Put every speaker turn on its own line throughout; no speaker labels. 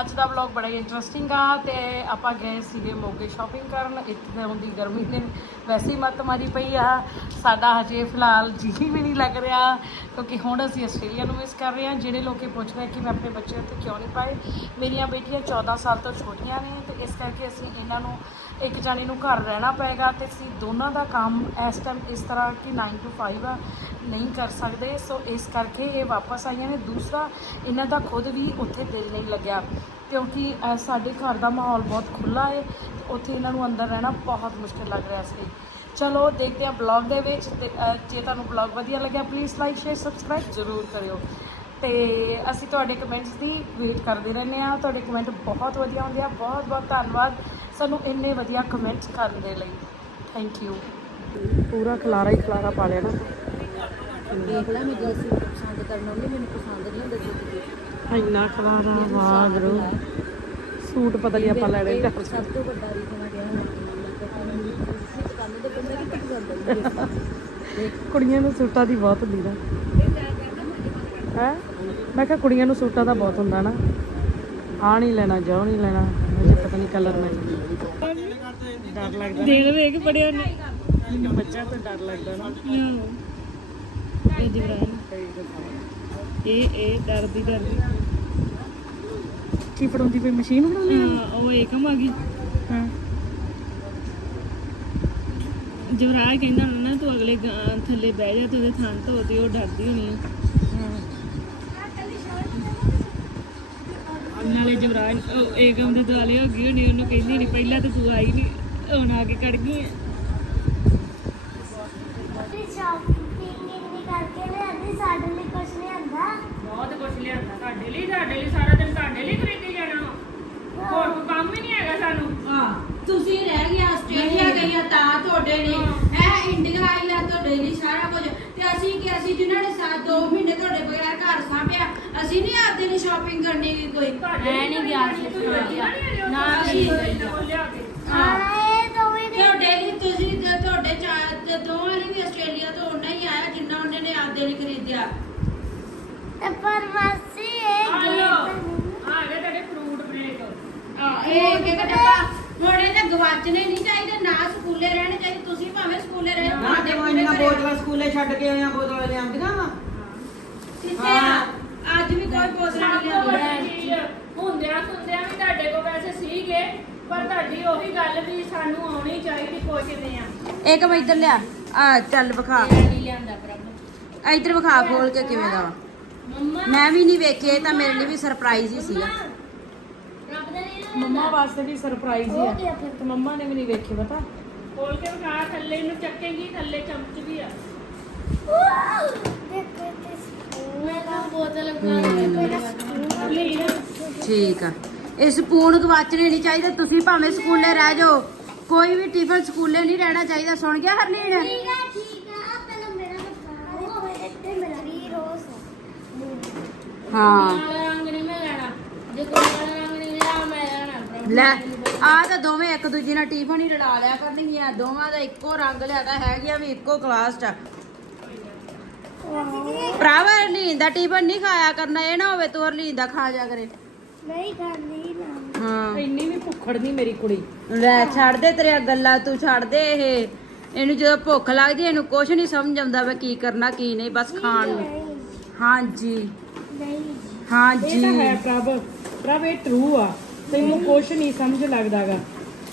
ਅੱਜ ਦਾ ਵਲੌਗ ਬੜਾ ਹੀ ਇੰਟਰਸਟਿੰਗ ਆ ਤੇ ਆਪਾਂ ਗਏ ਸੀਗੇ ਮੋਗੇ ਸ਼ਾਪਿੰਗ ਕਰਨ। ਇੱਥੇ ਹੁੰਦੀ ਗਰਮੀ ਦੇ ਵੈਸੇ ਹੀ ਮੱਤ ਮਾਰੀ ਪਈ ਆ। ਸਾਡਾ ਹਜੇ ਫਿਲਹਾਲ ਜੀ ਵੀ ਨਹੀਂ ਲੱਗ ਰਿਹਾ ਕਿਉਂਕਿ ਹੁਣ ਅਸੀਂ ਆਸਟ੍ਰੇਲੀਆ ਨੂੰ ਮਿਸ ਕਰ ਰਹੇ ਹਾਂ। ਜਿਹੜੇ ਲੋਕੀ ਪੁੱਛ ਰਹੇ ਕਿ ਮੈਂ ਆਪਣੇ ਬੱਚੇ ਉੱਥੇ ਕਿਉਂ ਨਹੀਂ ਪਾਏ, ਮੇਰੀਆਂ ਬੇਟੀਆਂ 14 ਸਾਲ ਤੋਂ ਛੋਟੀਆਂ ਨੇ ਤੇ ਇਸ ਕਰਕੇ ਅਸੀਂ ਇਹਨਾਂ ਨੂੰ ਇੱਕ ਜਾਣੇ ਨੂੰ ਘਰ ਰਹਿਣਾ ਪਏਗਾ ਤੇ ਅਸੀਂ ਦੋਨਾਂ ਦਾ ਕੰਮ ਇਸ ਟਾਈਮ ਇਸ ਤਰ੍ਹਾਂ ਕਿ 9 to 5 ਆ, ਨਹੀਂ ਕਰ ਸਕਦੇ। ਸੋ ਇਸ ਕਰਕੇ ਇਹ ਵਾਪਸ ਆਈਆਂ ਨੇ। ਦੂਸਰਾ, ਇਹਨਾਂ ਦਾ ਖੁਦ ਵੀ ਉੱਥੇ ਦਿਲ ਨਹੀਂ ਲੱਗਿਆ। ਕਿਉਂਕਿ ਸਾਡੇ ਘਰ ਦਾ ਮਾਹੌਲ ਬਹੁਤ ਖੁੱਲਾ ਹੈ ਤੇ ਉੱਥੇ ਇਹਨਾਂ ਨੂੰ ਅੰਦਰ ਰਹਿਣਾ ਬਹੁਤ ਮੁਸ਼ਕਿਲ ਲੱਗ ਰਿਹਾ ਸੀ। ਚਲੋ ਦੇਖਦੇ ਹਾਂ ਬਲੌਗ ਦੇ ਵਿੱਚ ਤੇ ਜੇ ਤੁਹਾਨੂੰ ਬਲੌਗ ਵਧੀਆ ਲੱਗਿਆ ਪਲੀਜ਼ ਲਾਈਕ ਸ਼ੇਅਰ ਸਬਸਕ੍ਰਾਈਬ ਜ਼ਰੂਰ ਕਰਿਓ। ਤੇ ਅਸੀਂ ਤੁਹਾਡੇ ਕਮੈਂਟਸ ਦੀ ਵੇਟ ਕਰਦੇ ਰਹਿੰਦੇ ਆ ਤੁਹਾਡੇ ਕਮੈਂਟ ਬਹੁਤ ਵਧੀਆ ਹੁੰਦੇ ਆ। ਬਹੁਤ ਬਹੁਤ ਧੰਨਵਾਦ ਸਾਨੂੰ ਇੰਨੇ ਵਧੀਆ ਕਮੈਂਟਸ ਕਰਨ ਦੇ ਲਈ। ਥੈਂਕ ਯੂ ਪੂਰਾ ਖਲਾਰਾ ਹੀ ਖਲਾਰਾ ਪਾ ਲਿਆ ਨਾ।
ਦੇਖ ਲੈ ਮੈਂ ਜੇ ਸੀ ਪਸੰਦ ਕਰਨ ਉਹਨੇ ਮੈਨੂੰ ਪਸੰਦ ਨਹੀਂ ਹੁੰਦਾ ਸੀ
ਇੰਨਾ ਖਲਾਰਾ ਵਾਗਰੂ ਸੂਟ ਪਤਾ ਨਹੀਂ ਆਪਾਂ ਲੈਣੇ ਤੇ
ਸਭ ਤੋਂ ਵੱਡਾ ਰੀਜ਼ਨ ਆ ਗਿਆ
ਕੁੜੀਆਂ ਨੂੰ ਸੂਟਾਂ ਦੀ ਬਹੁਤ ਹੁੰਦੀ ਨਾ। ਹੈ? ਮੈਂ ਕਿਹਾ ਕੁੜੀਆਂ ਨੂੰ ਸੂਟਾਂ ਦਾ ਬਹੁਤ ਹੁੰਦਾ ਨਾ। ਆ ਨਹੀਂ ਲੈਣਾ ਜਾ ਨਹੀਂ ਲੈਣਾ ਅਜੇ ਪਤਾ ਨਹੀਂ ਕਲਰ ਮੈਂ। ਡਰ ਲੱਗਦਾ
ਦੇਖ ਵੇਖ ਬੜਿਆ ਨੇ।
ਮੈਨੂੰ ਬੱਚਾ ਤਾਂ ਡਰ ਲੱਗਦਾ ਨਾ।
ਇਹ ਜਵਰਾਨ ਇਹ ਇਹ ਡਰਦੀ ਡਰਦੀ।
ਕੀ ਫੜਾਉਂਦੀ ਪਈ ਮਸ਼ੀਨ ਬਣਾਉਂਦੀ ਆ?
ਹਾਂ ਉਹ ਏਕਮ ਆ ਗਈ।
ਹਾਂ।
ਜਵਰਾਜ ਕਹਿੰਦਾ ਨਾ ਤੂੰ ਅਗਲੇ ਗਾਂ ਥੱਲੇ ਬਹਿ ਜਾ ਤੇ ਉਹਦੇ ਥਾਂ ਧੋ ਤੇ ਉਹ ਡਰਦੀ ਹੋਣੀ ਆ। ਨਾਲੇ ਜਵਰਾਜ ਏਕਮ ਦੇ ਦੁਆਲੇ ਹੋ ਗਈ ਹੋਣੀ ਉਹਨੂੰ ਕਹਿੰਦੀ ਨਹੀਂ ਪਹਿਲਾਂ ਤਾਂ ਤੂੰ ਆਈ ਨਹੀਂ ਹੁਣ ਆ ਕੇ ਕੜ ਗਈ ਆ।
ਸਾਡੇ ਲਈ ਕੁਝ ਨਹੀਂ ਆਂਦਾ
ਬਹੁਤ ਕੁਝ ਲਿਆਂਦਾ ਤੁਹਾਡੇ ਲਈ ਤੁਹਾਡੇ ਲਈ ਸਾਰਾ ਦਿਨ ਤੁਹਾਡੇ ਲਈ ਖਰੀਦੀ ਜਾਣਾ। ਹੋਰ ਕੋਈ ਕੰਮ ਹੀ ਨਹੀਂ ਹੈਗਾ ਸਾਨੂੰ।
ਹਾਂ ਤੁਸੀਂ ਰਹਿ ਗਿਆ ਆਸਟ੍ਰੇਲੀਆ ਗਈਆਂ ਤਾਂ ਤੁਹਾਡੇ ਲਈ। ਇਹ ਇੰਡੀਆ ਆਈਆ ਤੁਹਾਡੇ ਲਈ ਸਾਰਾ ਕੁਝ ਤੇ ਅਸੀਂ ਕਿ ਅਸੀਂ ਜਿਨ੍ਹਾਂ ਨੇ ਸਾਥ 2 ਮਹੀਨੇ ਤੁਹਾਡੇ ਬਗੈਰ ਘਰ ਸਾਂਭਿਆ ਅਸੀਂ ਨਹੀਂ ਆਪਦੇ ਲਈ ਸ਼ਾਪਿੰਗ ਕਰਨੀ ਗੀ ਕੋਈ
ਮੈਂ ਨਹੀਂ ਗਿਆ ਸੀ ਆਸਟ੍ਰੇਲੀਆ। ਨਾ
ਅਸੀਂ
ਲਿਆ ਕੇ।
ਆਏ ਦੋਵਾਂ
ਲਈ ਵੀ ਆਸਟ੍ਰੇਲੀਆ ਤੋਂ ਉਨਾ ਹੀ ਆਇਆ ਜਿੰਨਾ ਉਹਨੇ ਨੇ ਆਪਦੇ ਲਈ ਖਰੀਦਿਆ।
ਤੇ ਪਰ ਮਾਸੀ ਇਹ
ਆ
ਗਏ
ਲਓ।
ਤਾਂ ਨਹੀਂ।
ਆ ਗਏ ਤੁਹਾਡੇ ਫਰੂਟ ਬ੍ਰੇਕ
ਹਾਂ ਇਹ ਇੱਕ ਡੱਬਾ। ਹੁਣ ਗਵਾਚਣੇ ਨਹੀਂ ਚਾਹੀਦੇ ਨਾ ਸਕੂਲੇ ਰਹਿਣੇ ਚਾਹੀਦੇ ਤੁਸੀਂ ਭਾਵੇਂ ਸਕੂਲੇ ਰਹੇ
ਨਾ ਤੇ ਉਹ ਇੰਨੀਆਂ ਬੋਤਲਾਂ ਸਕੂਲੇ ਛੱਡ ਕੇ ਆਈਆਂ ਬੋਤਲਾਂ ਲਿਆਂਦੀਆਂ ਵਾ।
ਆ ਅੱਜ ਵੀ ਕੋਈ ਬੋਤਲ ਨਹੀਂ ਲਿਆਂਦੀ
ਹੁੰਦਿਆਂ ਹੁੰਦਿਆਂ ਵੀ ਤੁਹਾਡੇ ਕੋਲ ਪੈਸੇ ਸੀਗੇ। ਪਰ ਤੁਹਾਡੀ ਉਹੀ ਗੱਲ ਵੀ ਸਾਨੂੰ ਆਉਣੀ ਚਾਹੀਦੀ ਪੁੱਛਦੇ ਆ
ਇੱਕ ਮੈਂ ਇੱਧਰ ਲਿਆ। ਆ ਚੱਲ ਵਿਖਾ।
ਨਹੀਂ ਲਿਆਂਦਾ ਪ੍ਰਭ।
ਇੱਧਰ ਵਿਖਾ ਖੋਲ ਕੇ ਕਿਵੇਂ ਦਾ ਵਾ।
ਮੰਮਾ।
ਮੈਂ ਵੀ ਨਹੀਂ ਵੇਖੇ ਇਹ ਤਾਂ ਮੇਰੇ ਲਈ ਵੀ ਸਰਪ੍ਰਾਈਜ਼ ਹੀ ਸੀਗਾ।
ਰੱਬ ਦਾ ਨਹੀਂ
ਮੰਮਾ ਵਾਸਤੇ ਵੀ ਸਰਪ੍ਰਾਈਜ਼ ਹੀ
ਹੋ
ਆ ਤੇ ਮੰਮਾ ਨੇ ਵੀ ਨਹੀਂ ਵੇਖੇ ਪਤਾ? ਖੋਲ ਕੇ ਵਿਖਾ ਥੱਲੇ ਨੂੰ ਚੱਕੇਗੀ ਥੱਲੇ ਚਮਚ ਵੀ ਆ।
ਵਾਓ ਦੇਖੋ ਤੇ
ਮੈਂ ਤਾਂ ਬੋਤਲ ਬਣਾ
ਠੀਕ ਆ। ਇਹ ਸਪੂਨ ਗਵਾਚਣੇ ਨਹੀਂ ਚਾਹੀਦੇ ਤੁਸੀਂ ਭਾਵੇਂ ਸਕੂਲੇ ਰਹਿ ਜਾਓ। ਕੋਈ ਵੀ ਟਿਫਨ ਸਕੂਲੇ ਨਹੀਂ ਰਹਿਣਾ ਚਾਹੀਦਾ ਸੁਣ ਗਿਆ ਹਰਲੀਨ?
ਠੀਕ ਆ ਠੀਕ ਆ। ਆਹ ਪਹਿਲਾਂ ਮੇਰਾ ਬਤਾ ਉਹ ਮੇਰੇ ਤੇ ਮੇਰਾ ਵੀ ਹੈ
ਹਾਂ।
ਵਾਲਾ ਰੰਗ ਨਹੀਂ ਮੈਂ ਲੈਣਾ। ਜੇ ਕੋਈ ਰੰਗ ਨਹੀਂ ਲਿਆ ਮੈਂ ਲੈਣਾ।
ਲੈ ਆ ਤਾਂ ਦੋਵੇਂ ਇੱਕ ਦੂਜੇ ਨਾਲ ਟਿਫਨ ਹੀ ਰਲਾ ਲਿਆ ਕਰਨਗੀਆਂ। ਦੋਵਾਂ ਦਾ ਇੱਕੋ ਰੰਗ ਲਿਆਦਾ ਹੈਗੀਆਂ ਵੀ ਇੱਕੋ ਕਲਾਸ ਚ ਆ। ਭਰਾਵਾ ਹਰਲੀਨ ਦਾ ਟਿਫਨ ਨਹੀਂ ਖਾਇਆ ਕਰਨਾ ਇਹ ਨਾ ਹੋਵੇ ਤੂੰ ਹਰਲੀਨ ਦਾ ਖਾ ਜਾ ਕਰੇ।
ਨਹੀਂ ਖਾਂਦੀ ਨਾ
ਹਾਂ।
ਇੰਨੀ ਵੀ ਭੁੱਖੜ ਨਹੀਂ ਮੇਰੀ ਕੁੜੀ।
ਲੈ ਛੱਡ ਦੇ ਤੇਰੀਆਂ ਗੱਲਾਂ ਤੂੰ ਛੱਡ ਦੇ ਇਹ। ਇਹਨੂੰ ਜਦੋਂ ਭੁੱਖ ਲੱਗਦੀ ਇਹਨੂੰ ਕੁਝ ਨਹੀਂ ਸਮਝ ਆਉਂਦਾ ਵੇ ਕੀ ਕਰਨਾ ਕੀ ਨਹੀਂ ਬਸ ਖਾਣ ਨੂੰ।
ਨਹੀਂ।
ਹਾਂਜੀ।
ਨਹੀਂ।
ਇਹ ਤਾਂ ਹੈ
ਹਾਂਜੀ
ਪ੍ਰਭ। ਪ੍ਰਭ ਇਹ ਟਰੂ ਆ। ਤੈਨੂੰ ਕੁਛ ਨਹੀਂ ਸਮਝ ਲੱਗਦਾਗਾ।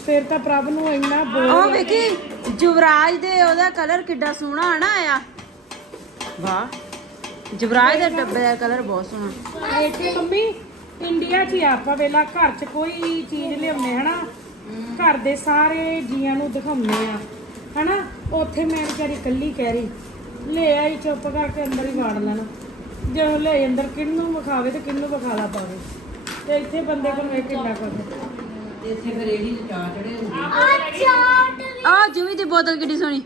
ਫਿਰ ਤਾਂ ਪ੍ਰਭ ਨੂੰ ਇੰਨਾ ਬੋਲ
ਉਹ ਵੇਖੀ ਯੁਵਰਾਜ ਦੇ ਉਹਦਾ ਕਲਰ ਕਿੱਡਾ ਸੋਹਣਾ ਆ ਨਾ ਆਇਆ। ਵਾਹ। ਯੁਵਰਾਜ ਦੇ ਡੱਬੇ ਦਾ ਕਲਰ ਬਹੁਤ ਸੋਹਣਾ।
ਇੱਥੇ ਮੰਮੀ ਇੰਡੀਆ 'ਚ ਹੀ ਆ ਆਪਾਂ ਵੇਲਾ ਘਰ 'ਚ ਕੋਈ ਚੀਜ਼ ਲਿਆਉਂਦੇ ਹਨਾ? ਘਰ ਦੇ ਸਾਰੇ ਜੀਆਂ ਨੂੰ ਦਿਖਾਉਂਦੇ ਆ ਹਨਾ? ਉੱਥੇ ਮੈਂ ਵਿਚਾਰੀ ਇਕੱਲੀ ਕਹਿ ਰਹੀ ਲੈ ਆਈ ਚੁੱਪ ਕਰਕੇ ਅੰਦਰ ਹੀ ਵਾੜ ਲੈਣਾ। ਜਦੋਂ ਲੈ ਅੰਦਰ ਕਿੰਨੂੰ ਵਿਖਾਵੇ ਤੇ ਕਿੰਨੂੰ ਵਿਖਾਲਾ ਪਾਵੇ? ਤੇ ਇੱਥੇ ਬੰਦੇ ਕੋਲ ਵੇਖ ਕਿੰਨਾ ਕੁਝ
ਇੱਥੇ ਫਿਰ ਇਹੀ ਚਾਹ ਚੜੇ ਹੁੰਦੇ
ਆ। ਚਾਟ ਵੀ
ਆ ਜੁਵੀ ਦੀ ਬੋਤਲ ਕਿੱਡੀ ਸੋਹਣੀ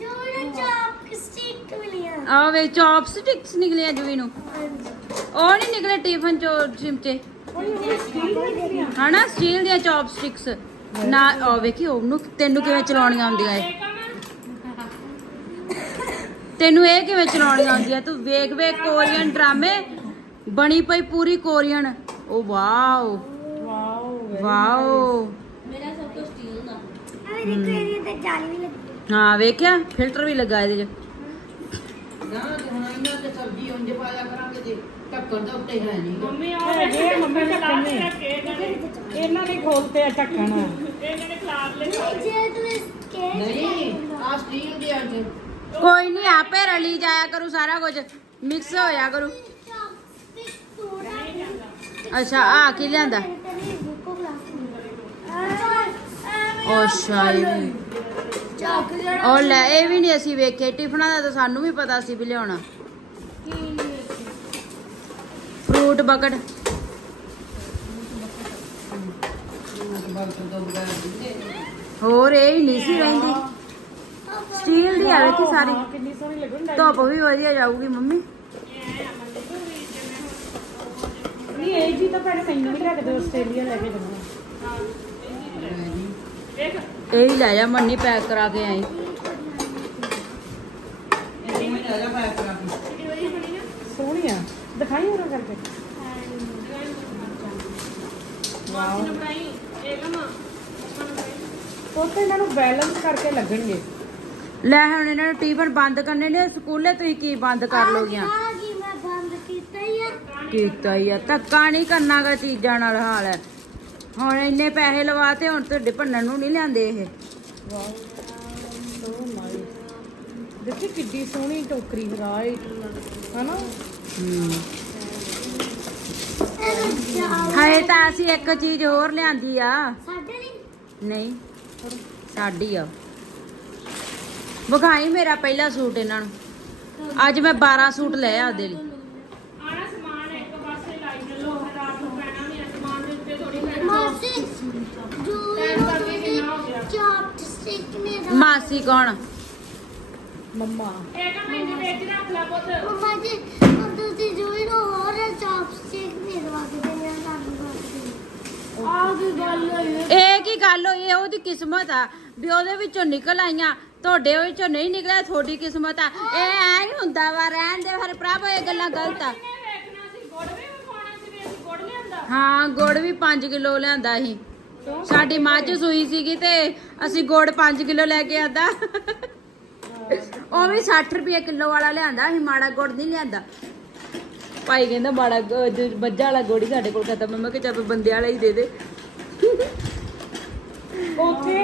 ਜੋੜੇ ਚਾਪ ਸਟਿਕ ਮਿਲਿਆ
ਆ ਵੇ ਚੌਪਸਟਿਕਸ ਨਿਕਲੇ ਆ ਜੁਵੀ ਨੂੰ। ਉਹ ਨਹੀਂ ਨਿਕਲੇ ਟਿਫਨ ਚੋ ਚਿਮਚੇ ਹਨਾ ਸਟੀਲ ਦੀਆਂ ਚੌਪਸਟਿਕਸ ਨਾ ਉਹ ਵੇਖੀ ਉਹਨੂੰ ਤੈਨੂੰ ਕਿਵੇਂ ਚਲਾਉਣੀਆਂ ਆਉਂਦੀਆਂ ਏ ਤੈਨੂੰ ਇਹ ਕਿਵੇਂ ਚਲਾਉਣੀਆਂ ਆਉਂਦੀਆਂ ਤੂੰ ਵੇਖ ਵੇਖ ਕੋਰੀਅਨ ਡਰਾਮੇ। ਬਣੀ ਪਈ ਪੂਰੀ ਕੋਰੀਅਨ। ਓ ਵਾਓ।
ਵਾਓ।
ਵਾਓ
ਆ ਵੀ ਦੇਖੋ ਇਹਦੀ ਤੇ ਜਾਲੀ ਵੀ ਲੱਗੀ।
ਹਾਂ ਵੇਖਿਆ? ਫਿਲਟਰ ਵੀ ਲੱਗਾ ਇਹਦੇ 'ਚ।
ਨਾ ਤੇ ਹੁਣ ਇਹਨਾਂ ਤੇ ਸਬਜ਼ੀ ਉਂਝ ਪਾਇਆ ਕਰਾਂਗੇ ਤੇ ਢੱਕਣ ਦੇ ਉੱਤੇ ਹੈ ਨਹੀਂ।
ਮੰਮੀ ਆ
ਹੈਗੇ ਮੰਮੀ ਨੇ
ਲਾ ਕੇ
ਕੰਨੇ
ਰੱਖੇ ਇਹਨਾਂ ਨੇ
ਇਹਨਾਂ ਨੇ ਖੋਲਤੇ ਆ ਢੱਕਣ।
ਇਹਨਾਂ ਨੇ ਖਲਾਰ ਲੈ
ਜੇ ਤੂੰ ਇਸ ਕੇ
ਨਹੀਂ ਆ ਸਟੀਲ ਦੇ ਅੱਜ
ਕੋਈ ਨਹੀਂ ਆਪੇ ਰਲੀ ਜਾਇਆ ਕਰੂ ਸਾਰਾ ਕੁਝ। ਮਿਕਸ ਹੋਇਆ ਕਰੂ।
ਚੌਪਸਟਿਕ ਤੋੜਾ
ਅੱਛਾ ਆ ਕੀ ਲਿਆਂਦਾ?
ਤੇਰੀ ਬੁੱਕੋ
ਵੀ ਉਹ ਲੈ ਇਹ ਵੀ ਨਹੀਂ ਅਸੀਂ ਵੇਖੇ ਟਿਫਨਾਂ ਦਾ ਤਾਂ ਸਾਨੂੰ ਵੀ ਪਤਾ ਸੀ ਵੀ ਲਿਆਉਣਾ। Fruit bucket. ਹੋਰ ਇਹ ਹੀ ਨਹੀਂ ਸੀ ਰਹਿੰਦੀ। ਸਟੀਲ ਦੀ ਆ ਵੇਖੀ ਸਾਰੀ।
ਕਿੰਨੀ ਸੋਹਣੀ ਲੱਗਣ
ਧੁੱਪ ਵੀ ਵਧੀਆ ਜਾਊਗੀ ਮੰਮੀ।
ਨਹੀਂ ਇਹ ਜੀ ਤਾਂ ਭੈਣੇ ਮੈਨੂੰ ਨਹੀਂ ਲੱਗਦਾ ਆਸਟ੍ਰੇਲੀਆ ਲੈ ਕੇ ਜਾਣਾ
ਦੇਖ
ਇਹ ਹੀ ਲੈ ਜਾ ਮੰਨੀ ਪੈਕ ਕਰਾ ਕੇ ਆਈ।
ਇਹ ਜਿਵੇਂ ਲੈ ਜਾ ਪੈਕ ਕਰਾ ਕੇ।
ਸੋਹਣੀ ਆ। ਦਿਖਾਈ ਹੋਰ ਕਰਕੇ।
ਲਮਾ
ਉਹ ਤੇ ਇਹਨਾਂ ਨੂੰ ਬੈਲੈਂਸ ਕਰਕੇ ਲੱਗਣਗੇ।
ਲੈ ਹੁਣ ਇਹਨਾਂ ਨੂੰ ਟਿਫਨ ਬੰਦ ਕਰਨੇ ਨੇ ਸਕੂਲੇ ਤੁਸੀਂ ਕੀ ਬੰਦ ਕਰ ਲੋਗੀਆਂ
ਆ ਕੀ ਮੈਂ ਬੰਦ ਕੀਤਾ ਹੀ ਆ?
ਕੀਤਾ ਹੀ ਆ ਧੱਕਾ ਨਹੀਂ ਕਰਨਾਗਾ ਚੀਜ਼ਾਂ ਨਾਲ ਹਾਲ ਹੈ। ਹੁਣ ਇੰਨੇ ਪੈਸੇ ਲਵਾਤੇ ਹੁਣ ਤੁਹਾਡੇ ਭੰਨਣ ਨੂੰ ਨਹੀਂ ਲਿਆਂਦੇ ਇਹ।
ਵਾਓ ਸੋ ਨਾਈਸ ਦੇਖੀ ਕਿੱਡੀ ਸੋਹਣੀ ਟੋਕਰੀ ਰਾਈਟ ਹਨਾ?
ਇਹਨੂੰ ਜਾ
ਹਾਏ ਤਾਂ ਅਸੀਂ ਇੱਕ ਚੀਜ਼ ਹੋਰ ਲਿਆਂਦੀ ਆ।
ਸਾਡੇ ਲਈ?
ਨਹੀਂ ਸਾਡੀ ਆ। ਵਿਖਾਈ ਮੇਰਾ ਪਹਿਲਾ ਸੂਟ ਇਹਨਾਂ ਨੂੰ। ਅੱਜ ਮੈਂ 12 ਸੂਟ ਲਏ ਆ ਉਹਦੇ ਲਈ
ਆਣਾ ਸਮਾਨ ਇੱਕ ਪਾਸੇ ਲਾਈ ਚੱਲੋ ਰਾਤ ਨੂੰ ਪੈਣਾ ਨਹੀਂ ਸਮਾਨ ਦੇ ਉੱਤੇ ਥੋੜੀ ਪੈਣਾ
ਮਾਸੀ ਜੋ
ਟਾਈਮ ਕਰਕੇ
ਮਾਸੀ ਕੌਣ?
ਮੰਮਾ।
ਇਹ ਤਾਂ ਮੈਂ ਵਿੱਚ ਰੱਖ ਲਾ ਪੁੱਤ।
ਮਮਾ ਜੀ ਹੁਣ ਤੁਸੀਂ ਜੋ ਹੀ ਹੋਰ ਚੌਪਸਟਿਕ ਨੇ ਦਵਾ ਕੇ ਦੇਣਾ ਸਾਨੂੰ ਆ ਕੀ ਗੱਲ ਹੈ?
ਇਹ ਕੀ ਗੱਲ ਹੋਈ ਇਹ ਉਹਦੀ ਕਿਸਮਤ ਆ ਵੀ ਉਹਦੇ ਵਿੱਚੋਂ ਨਿਕਲ ਆਈਆਂ। ਤੁਹਾਡੇ ਵਿੱਚੋਂ ਨਹੀਂ ਨਿਕਲਿਆ ਤੁਹਾਡੀ ਕਿਸਮਤ ਆ। ਇਹ ਐ ਹੁੰਦਾ ਵਾ ਰਹਿਣ ਦੇ ਹਰ ਪ੍ਰਭ ਇਹ ਗੱਲਾਂ ਗਲਤ ਆ।
ਇਹਨੇ ਵੇਖਣਾ ਸੀ? ਗੁੜ ਵੀ ਵਿਖਾਉਣਾ ਸੀ ਵੀ ਅਸੀਂ ਗੁੜ ਲਿਆਂਦਾ।
ਹਾਂ ਗੁੜ ਵੀ 5 ਕਿਲੋ ਲਿਆਂਦਾ ਸੀ। ਸਾਡੀ ਮੱਝ ਸੂਈ ਸੀਗੀ ਤੇ ਅਸੀਂ ਗੁੜ 5 ਕਿਲੋ ਲੈ ਕੇ ਆਂਦਾ। ਉਹ ਵੀ 60 ਰੁਪਏ ਕਿਲੋ ਵਾਲਾ ਲਿਆਂਦਾ ਅਸੀਂ ਮਾੜਾ ਗੁੜ ਨਹੀਂ ਲਿਆਂਦਾ। ਭਾਈ ਕਹਿੰਦਾ ਮਾੜਾ ਗੁ- ਜੋ ਮੱਝਾਂ ਵਾਲਾ ਗੁੜ ਹੀ ਸਾਡੇ ਕੋਲ ਖਤਮ ਮੈਂ ਕਿਹਾ ਚੱਲ ਬੰਦੇ ਵਾਲਾ ਹੀ ਦੇ ਦੇ।
ਉੱਥੇ?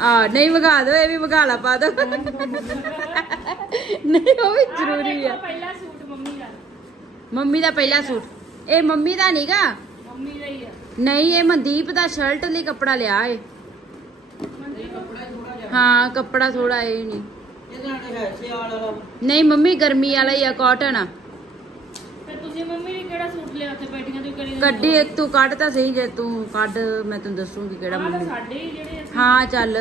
ਆ ਨਹੀਂ ਵਗਾ ਦੋ ਇਹ ਵੀ ਵਗਾ ਲਾ ਪਾ ਦੋ ਨਹੀਂ ਉਹ ਵੀ ਜ਼ਰੂਰੀ ਆ।
ਪਹਿਲਾ ਸੂਟ ਮੰਮੀ ਦਾ।
ਮੰਮੀ ਦਾ ਪਹਿਲਾ ਸੂਟ। ਇਹ ਮੰਮੀ ਦਾ ਨਹੀਂਗਾ
ਮੰਮੀ ਦਾ ਹੀ ਆ।
ਨਹੀਂ ਇਹ ਮਨਦੀਪ ਦਾ ਸ਼ਰਟ ਲਈ ਕੱਪੜਾ ਲਿਆ ਏ।
ਕੱਪੜਾ ਥੋੜਾ ਜਿਹਾ।
ਹਾਂ ਕੱਪੜਾ ਥੋੜਾ ਇਹ ਨਹੀਂ। ਨਹੀਂ ਮੰਮੀ ਗਰਮੀ ਵਾਲਾ ਹੀ ਆ ਕਾਟਨ ਆ।
ਫਿਰ ਤੁਸੀਂ ਮੰਮੀ ਨੇ ਕਿਹੜਾ ਸੂਟ ਲਿਆ ਉੱਥੇ ਬੈਠੀਆਂ ਤੁਸੀਂ ਕਰੀ
ਕੱਢੀ ਇੱਕ ਤੂੰ ਕੱਢ ਤਾਂ ਸਹੀ ਜੇ ਤੂੰ ਕੱਢ ਮੈਂ ਤੈਨੂੰ ਦੱਸੂਗੀ ਕਿਹੜਾ
ਆਹ ਤਾਂ
ਮੰਮੀ।
ਸਾਡੇ ਹੀ ਜਿਹੜੇ ਅਸੀਂ
ਹਾਂ ਚੱਲ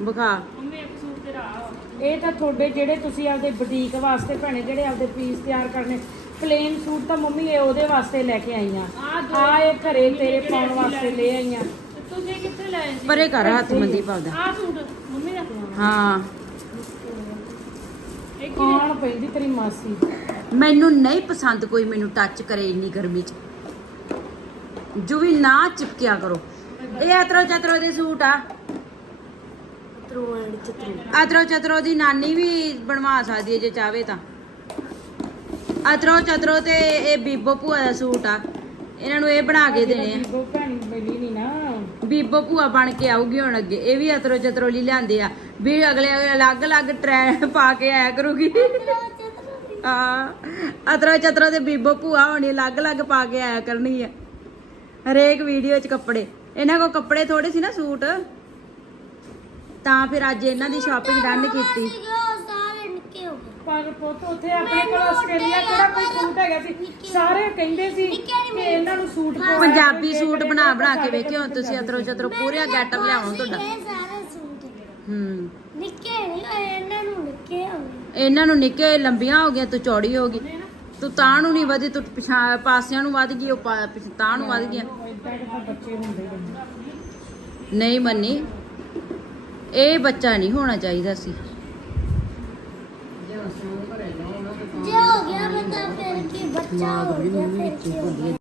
ਵਿਖਾ।
ਮੰਮੀ ਇੱਕ ਸੂਟ ਤੇ ਰਾਹ
ਇਹ ਤਾਂ ਤੁਹਾਡੇ ਜਿਹੜੇ ਤੁਸੀਂ ਆਪਦੇ ਬੁਟੀਕ ਵਾਸਤੇ ਭੈਣੇ ਜਿਹੜੇ ਆਪਦੇ ਪੀਸ ਤਿਆਰ ਕਰਨੇ ਪਲੇਨ ਸੂਟ ਤਾਂ ਮੰਮੀ ਇਹ ਉਹਦੇ ਵਾਸਤੇ ਲੈ ਕੇ
ਦੋ
ਆ ਇਹ ਘਰੇ ਤੇਰੇ ਪਾਉਣ ਵਾਸਤੇ
ਲੈ
हाँ।
ਲੈ ਆਈਆਂ।
ਤੇ ਤੁਸੀਂ ਕਿੱਥੇ ਲਏ ਸੀ?
ਪਰੇ ਕਰ ਹੱਥ ਮਨਦੀਪ ਆਪਦਾ
ਆਹ ਸੂਟ ਮੰਮੀ ਦਾ
ਹਾਂ।
ਇੱਕ
ਕੌਣ ਪੈਂਦੀ ਤੇਰੀ ਮਾਸੀ?
ਮੈਨੂੰ ਨਹੀਂ ਪਸੰਦ ਕੋਈ ਮੈਨੂੰ ਟੱਚ ਕਰੇ ਇੰਨੀ ਗਰਮੀ 'ਚ। ਜੋ ਵੀ ਨਾ ਚਿਪਕਿਆ ਕਰੋ। ਇਹ ਅਤਰੋ ਚਤਰੋ ਦੇ ਸੂਟ ਆ।
ਤਰੋ ਐਂਡ ਚਤਰੋ।
ਅਤਰੋ ਚਤਰੋ ਦੀ ਨਾਨੀ ਵੀ ਬਣਵਾ ਸਕਦੀ ਹੈ ਜੇ ਚਾਹਵੇ ਤਾਂ। ਅਤਰੋ ਚਤਰੋ ਤੇ ਇਹ ਬੀਬੋ ਭੂਆ ਦਾ ਸੂਟ ਆ। ਇਹਨਾਂ ਨੂੰ ਇਹ ਬਣਾ ਕੇ ਦੇਣੇ ਆ।
ਬੀਬੋ ਭੈਣੀ ਮਿਲੀ ਨਹੀਂ ਨਾ।
ਬੀਬੋ ਭੂਆ ਬਣ ਕੇ ਆਊਗੀ ਹੁਣ ਅੱਗੇ। ਇਹ ਵੀ ਅਤਰੋ ਚਤਰੋ ਲਈ ਲਿਆਂਦੇ ਆ। ਵੀ ਅਗਲੇ ਅਲੱਗ-ਅਲੱਗ ਟ੍ਰੈਂਡ ਪਾ ਕੇ ਆਇਆ ਕਰੂਗੀ। ਹਾਂ। ਅਤਰੋ ਚਤਰੋ ਤੇ ਬੀਬੋ ਭੂਆ ਹੋਣੀ ਅਲੱਗ-ਅਲੱਗ ਪਾ ਕੇ ਆਇਆ ਕਰਨੀ ਆ। ਹਰੇਕ ਵੀਡੀਓ 'ਚ ਕੱਪੜੇ। ਇਹਨਾਂ ਕੋਲ ਕੱਪੜੇ ਥੋੜੇ ਸੀ ਨਾ ਸੂਟ। ਤਾਂ ਫਿਰ ਅੱਜ ਇਹਨਾਂ ਦੀ ਸ਼ਾਪਿੰਗ ਡਨ ਕੀਤੀ।
ਪਰ ਪੁੱਤ ਉੱਥੇ ਆਪਣੇ ਕੋਲ ਆਸਟ੍ਰੇਲੀਆ ਕਿਹੜਾ ਕੋਈ ਸੂਟ ਹੈਗਾ ਸੀ? ਸਾਰੇ ਕਹਿੰਦੇ ਸੀ ਕਿ ਇਹਨਾਂ ਨੂੰ ਸੂਟ ਪਵਾਇਆ
ਪੰਜਾਬੀ ਸੂਟ ਬਣਾ ਬਣਾ ਕੇ ਵੇਖਿਓ ਹੁਣ ਤੁਸੀਂ ਅਤਰੋ ਚਤਰੋ ਪੂਰਾ ਗੈਟਅਪ ਲਿਆਉਣ ਤੁਹਾਡਾ।
ਇਹ ਸਾਰੇ ਸੂਟ
ਹੂੰ।
ਨਿੱਕੇ ਨਹੀਂ ਹੋਏ ਇਹਨਾਂ ਨੂੰ ਨਿੱਕੇ ਹੋ ਗਏ।
ਇਹਨਾਂ ਨੂੰ ਨਿੱਕੇ ਹੋਏ ਲੰਬੀਆਂ ਹੋ ਗਈਆਂ ਤੂੰ ਚੌੜੀ ਹੋ ਗਈ। ਤੂੰ ਤਾਂ ਨੂੰ ਨਹੀਂ ਵਧੀ ਤੂੰ ਪਿਛਾ ਪਾਸਿਆਂ ਨੂੰ ਵੱਧ ਗਈ ਉਹ ਪਾ- ਪਿਛ- ਤਾਂ ਨੂੰ ਵੱਧ ਗਈਆਂ।
ਏਦਾਂ ਕਿਦਾਂ ਬੱਚੇ ਹੁੰਦੇ ਨੇ
ਨਹੀਂ ਮੰਨੀ। ਇਹ ਬੱਚਾ ਨਹੀਂ ਹੋਣਾ ਚਾਹੀਦਾ ਸੀ।
ਜੇ ਹੋ ਗਿਆ ਬੰਦਾ ਫਿਰ ਕੀ ਬੱਚਾ ਹੋ ਗਿਆ ਫਿਰ ਕੀ ਹੋ ਗਿਆ?